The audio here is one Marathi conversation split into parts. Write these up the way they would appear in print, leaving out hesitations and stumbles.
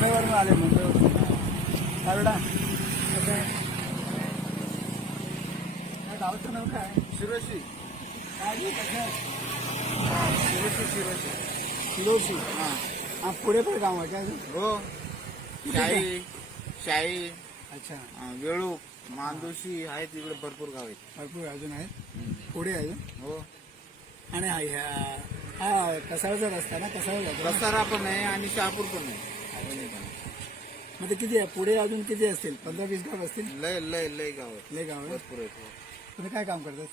मुंबईवरून आले, मुंबईवरून. काय बेटा गावाचं नाव काय? शिरोशी. काय शिरोशी. शिरोशी. हा पुढे पण गाव आहे काय? हो. शाही अच्छा. वेळू मांदोशी आहेत, तिकडे भरपूर गाव आहेत. भरपूर अजून आहेत पुढे अजून. हो. आणि हा कसाळचा रस्ता ना, कसाळ जातो. रस्तारा पण आहे आणि शहापूर पण आहे. मग ते किती आहे पुढे? अजून किती असतील? 15-20 गाव असतील. लय लय लय गाव आहेत. लय गाव आहे. भरपूर आहेत. हो. तुम्ही काय काम करतात?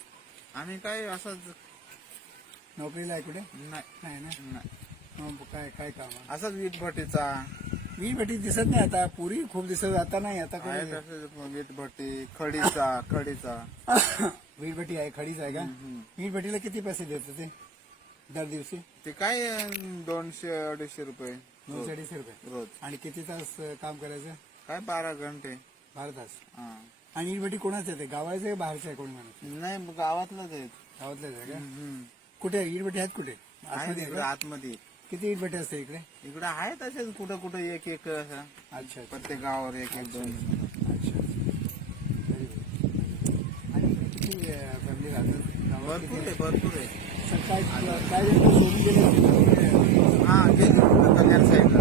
आम्ही काय असंच नोकरीला आहे कुठे? नाही नाही ना. नाही. मग काय काय काम आहे? असंच वीटभट्टीचा वीट भट्टी दिसत नाही आता. पूर्वी खूप दिसत, आता नाही. आता आहे. कुठे तसंच वीटभट्टी खडीचा वीट भट्टी आहे, खडीच आहे का? वीट भट्टीला किती पैसे देतात ते दर दिवशी? ते काय 200-250 रुपये 250 रुपये रोज. आणि किती तास काम करायचं? काय 12 घंटे. 12 तास. हा. आणि वीट भट्टी कोणाच येते? गावाचं आहे बाहेरचं आहे? कोणी माणूस? नाही गावातलंच आहेत. गावातलंच आहे का? कुठे वीट भट्टी आहेत? कुठे आहे आतमध्ये आहे तिकडे का? आतमध्ये. किती वीट भट्टी असते इकडे? इकडे आहेत असेच कुठं कुठं एक एक असं. अच्छा. प्रत्येक गावावर एक एक दोन. अच्छा. Very good. आणि इकडे किती फॅमिली राहतात गावात? भरपूर आहे भरपूर आहे. काय काय सोडून गेले? हा गेले कल्याण साईडला.